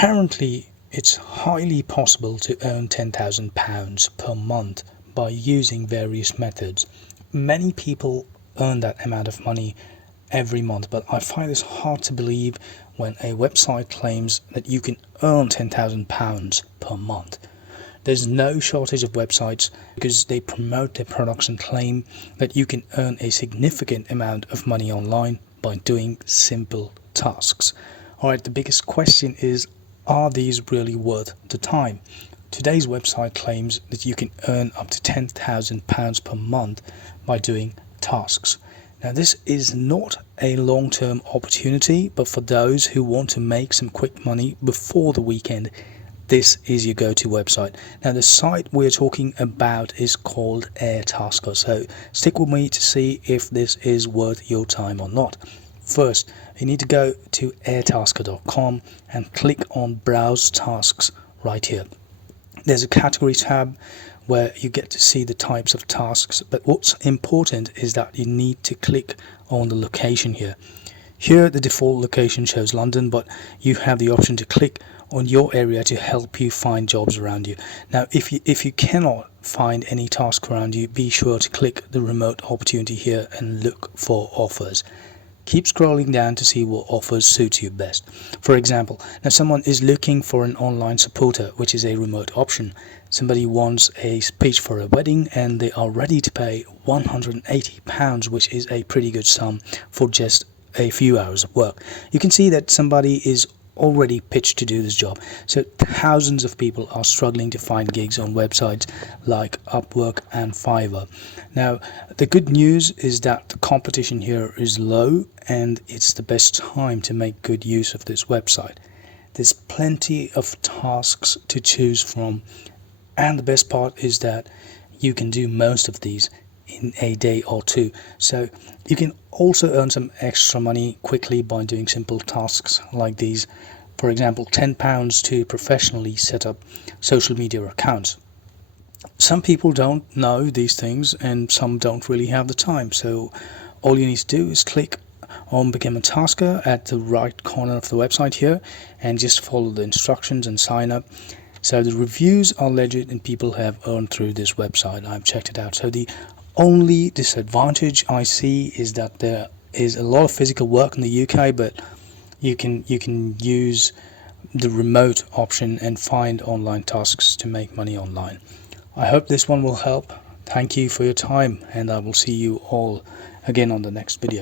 Apparently, it's highly possible to earn £10,000 per month by using various methods. Many people earn that amount of money every month, but I find this hard to believe when a website claims that you can earn £10,000 per month. There's no shortage of websites because they promote their products and claim that you can earn a significant amount of money online by doing simple tasks. Alright, the biggest question is, are these really worth the time? Today's website claims that you can earn up to £10,000 per month by doing tasks. Now, this is not a long-term opportunity, but for those who want to make some quick money before the weekend, this is your go-to website. Now, the site we're talking about is called Airtasker, so stick with me to see if this is worth your time or not. First, you need to go to airtasker.com and click on Browse Tasks right here. There's a category tab where you get to see the types of tasks, but what's important is that you need to click on the location here. Here the default location shows London, but you have the option to click on your area to help you find jobs around you. Now if you cannot find any task around you, be sure to click the remote opportunity here and look for offers. Keep scrolling down to see what offers suit you best. For example, now someone is looking for an online supporter, which is a remote option. Somebody wants a speech for a wedding and they are ready to pay £180, which is a pretty good sum for just a few hours of work. You can see that somebody is already pitched to do this job. So thousands of people are struggling to find gigs on websites like Upwork and Fiverr. Now, the good news is that the competition here is low and it's the best time to make good use of this website. There's plenty of tasks to choose from, and the best part is that you can do most of these in a day or two. So you can also earn some extra money quickly by doing simple tasks like these. For example, £10 to professionally set up social media accounts. Some people don't know these things and some don't really have the time, so all you need to do is click on Become a Tasker at the right corner of the website here and just follow the instructions and sign up. So the reviews are legit and people have earned through this website. I've checked it out. So the only disadvantage I see is that there is a lot of physical work in the UK, but you can use the remote option and find online tasks to make money online. I hope this one will help. Thank you for your time, and I will see you all again on the next video.